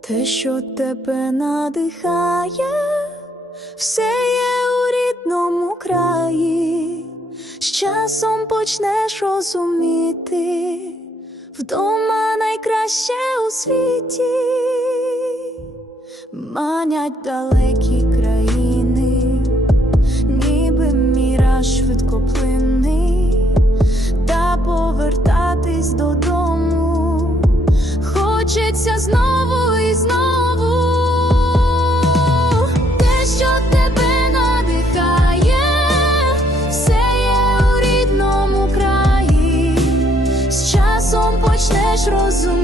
те, що тебе надихає, все є у рідному краї, з часом почнеш розуміти, вдома найкраще у світі, манять далекі країни, Хочеться знову і знову. Те, що тебе надихає, все є у рідному краї, з часом почнеш розуміти,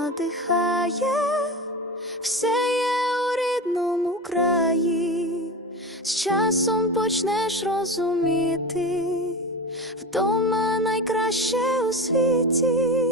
надихає, все є у рідному краї, з часом почнеш розуміти, вдома найкраще у світі.